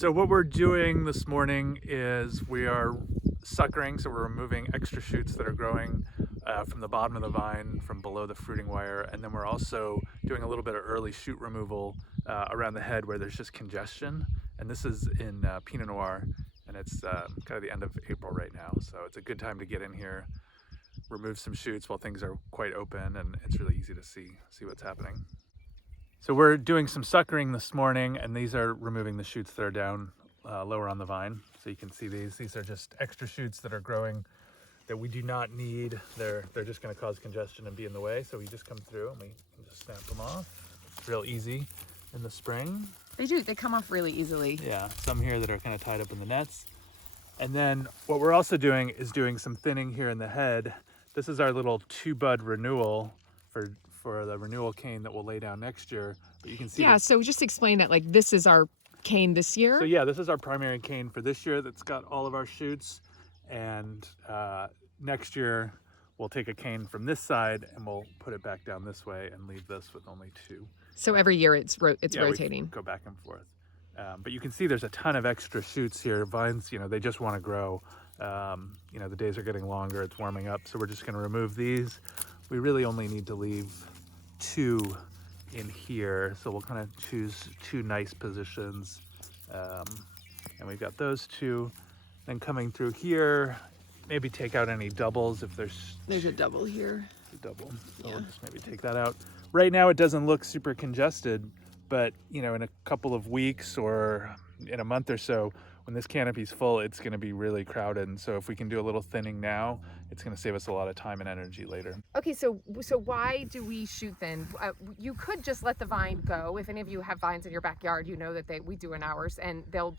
So what we're doing this morning is we are suckering, so we're removing extra shoots that are growing from the bottom of the vine, from below the fruiting wire, and then we're also doing a little bit of early shoot removal around the head where there's just congestion. And this is in Pinot Noir, and it's kind of the end of April right now, so it's a good time to get in here, remove some shoots while things are quite open, and it's really easy to see what's happening. So we're doing some suckering this morning, and these are removing the shoots that are down lower on the vine. So you can see these are just extra shoots that are growing that we do not need. They're just going to cause congestion and be in the way. So we just come through and we can just snap them off. It's real easy in the spring. They do, they come off really easily. Yeah, some here that are kind of tied up in the nets. And then what we're also doing is doing some thinning here in the head. This is our little 2-bud renewal for the renewal cane that we'll lay down next year. But you can see so just explain that, like, this is our cane this year. So yeah, this is our primary cane for this year that's got all of our shoots. And next year we'll take a cane from this side and we'll put it back down this way and leave this with only 2. So every year it's rotating. We go back and forth. But you can see there's a ton of extra shoots here. Vines, they just want to grow. The days are getting longer, it's warming up. So we're just going to remove these. We really only need to leave 2 in here. So we'll kind of choose 2 nice positions. And we've got those 2. Then coming through here, maybe take out any doubles if there's a double here. A double. So Yeah. we'll just maybe take that out. Right now it doesn't look super congested, but in a couple of weeks or in a month or so, when this canopy's full, it's going to be really crowded. And so if we can do a little thinning now, it's going to save us a lot of time and energy later. Okay, so why do we shoot thin? You could just let the vine go. If any of you have vines in your backyard, you know that we do in ours, and they'll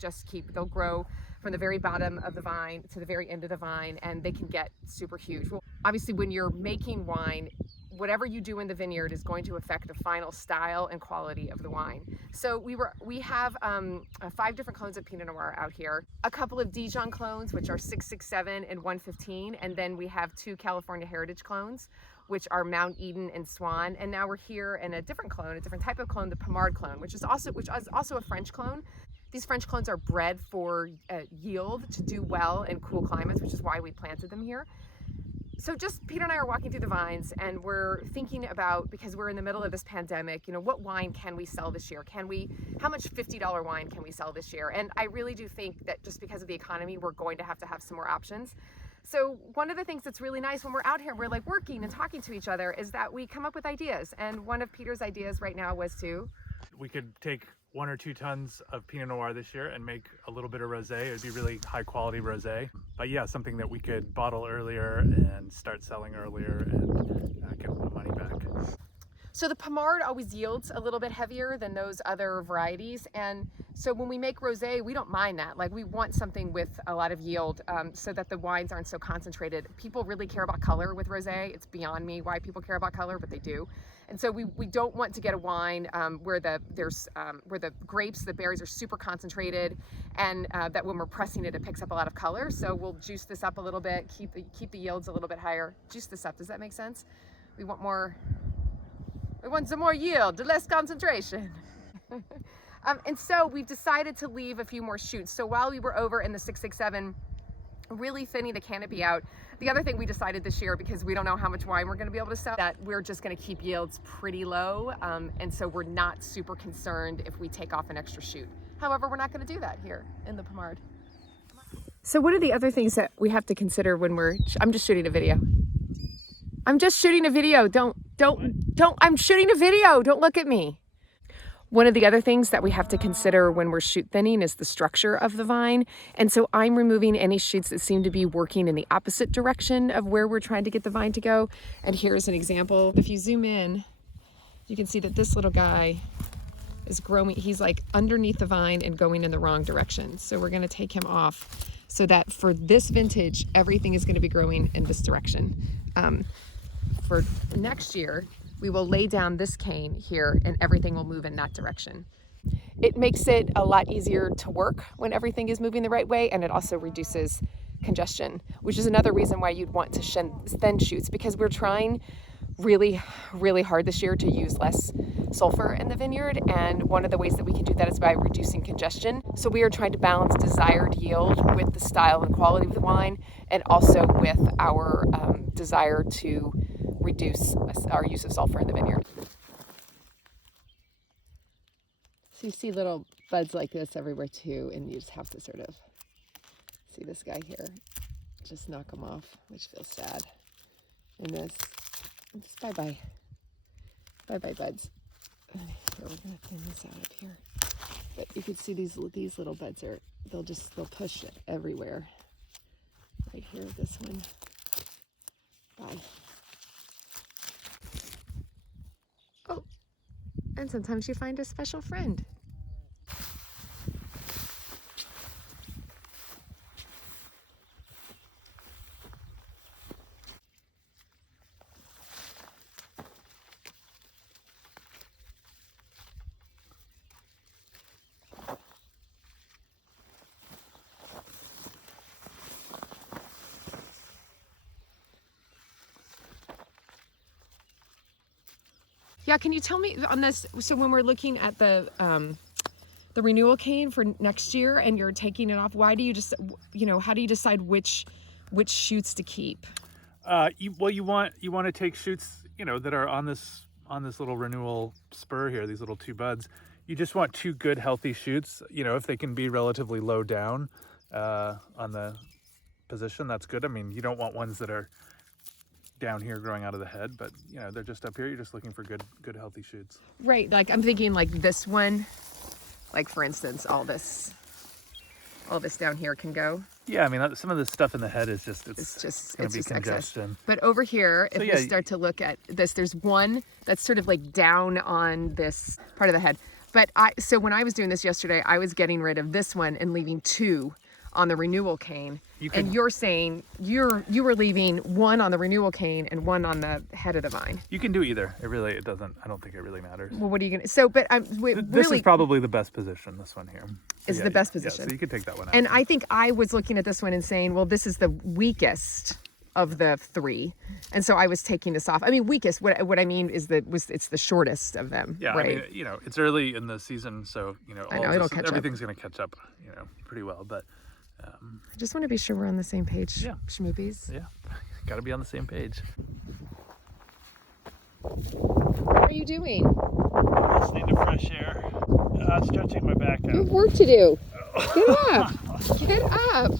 grow from the very bottom of the vine to the very end of the vine, and they can get super huge. Well, obviously, when you're making wine, whatever you do in the vineyard is going to affect the final style and quality of the wine. So we have 5 different clones of Pinot Noir out here, a couple of Dijon clones, which are 667 and 115, and then we have 2 California Heritage clones, which are Mount Eden and Swan. And now we're here in a different type of clone, the Pommard clone, which is also a French clone. These French clones are bred for yield, to do well in cool climates, which is why we planted them here. So just Peter and I are walking through the vines, and we're thinking about, because we're in the middle of this pandemic, what wine can we sell this year? How much $50 wine can we sell this year? And I really do think that just because of the economy, we're going to have some more options. So one of the things that's really nice when we're out here, we're like working and talking to each other, is that we come up with ideas. And one of Peter's ideas right now was We could take 1 or 2 tons of Pinot Noir this year and make a little bit of rosé. It would be really high quality rosé. But yeah, something that we could bottle earlier and start selling earlier and get the money back. So the Pommard always yields a little bit heavier than those other varieties. And so when we make rosé, we don't mind that. Like, we want something with a lot of yield so that the wines aren't so concentrated. People really care about color with rosé. It's beyond me why people care about color, but they do. And so we don't want to get a wine where the grapes, the berries are super concentrated, and that when we're pressing it, it picks up a lot of color. So we'll juice this up a little bit, keep the yields a little bit higher. Juice this up, does that make sense? We want some more yield, less concentration. And so we've decided to leave a few more shoots. So while we were over in the 667, really thinning the canopy out, the other thing we decided this year, because we don't know how much wine we're going to be able to sell, that we're just going to keep yields pretty low. And so we're not super concerned if we take off an extra shoot. However, we're not going to do that here in the Pommard. So what are the other things that we have to consider when I'm just shooting a video. I'm shooting a video. I'm shooting a video. Don't look at me. One of the other things that we have to consider when we're shoot thinning is the structure of the vine. And so I'm removing any shoots that seem to be working in the opposite direction of where we're trying to get the vine to go. And here's an example. If you zoom in, you can see that this little guy is growing. He's like underneath the vine and going in the wrong direction. So we're going to take him off so that for this vintage, everything is going to be growing in this direction. For next year, we will lay down this cane here and everything will move in that direction. It makes it a lot easier to work when everything is moving the right way, and it also reduces congestion, which is another reason why you'd want to thin shoots, because we're trying really, really hard this year to use less sulfur in the vineyard, and one of the ways that we can do that is by reducing congestion. So we are trying to balance desired yield with the style and quality of the wine, and also with our desire to reduce our use of sulfur in the vineyard. So you see little buds like this everywhere too, and you just have to sort of see this guy here, just knock them off, which feels sad. And this, just bye-bye. Bye-bye, buds. Here, we're gonna thin this out up here. But you can see these little buds they'll push it everywhere. Right here, this one. Bye. Oh, and sometimes you find a special friend. Yeah, can you tell me on this, so when we're looking at the renewal cane for next year and you're taking it off, why do you just, how do you decide which shoots to keep? You want to take shoots, that are on this little renewal spur here, these little two buds. You just want two good healthy shoots, if they can be relatively low down on the position, that's good. I mean, you don't want ones that are down here growing out of the head, but they're just up here. You're just looking for good healthy shoots. Right, like I'm thinking like this one, like for instance, all this down here can go. Yeah, I mean, some of the stuff in the head is it's going to be congestion. Excess. But over here, if you start to look at this, there's one that's sort of like down on this part of the head. But so when I was doing this yesterday, I was getting rid of this one and leaving two on the renewal cane. And you're saying you were leaving one on the renewal cane and one on the head of the vine. You can do either. It doesn't. I don't think it really matters. Well, what are you gonna? So, but this is probably the best position. This one here is the best position. Yeah, so you can take that one out. And I think I was looking at this one and saying, well, this is the weakest of the three, and so I was taking this off. I mean, weakest. What I mean is it's the shortest of them. Yeah, right? I mean, it's early in the season, so everything's going to catch up, pretty well, but. I just want to be sure we're on the same page. Yeah. Schmoopies. Yeah. Got to be on the same page. What are you doing? Listening to fresh air. Stretching my back out. You have work to do. Get up. Get up.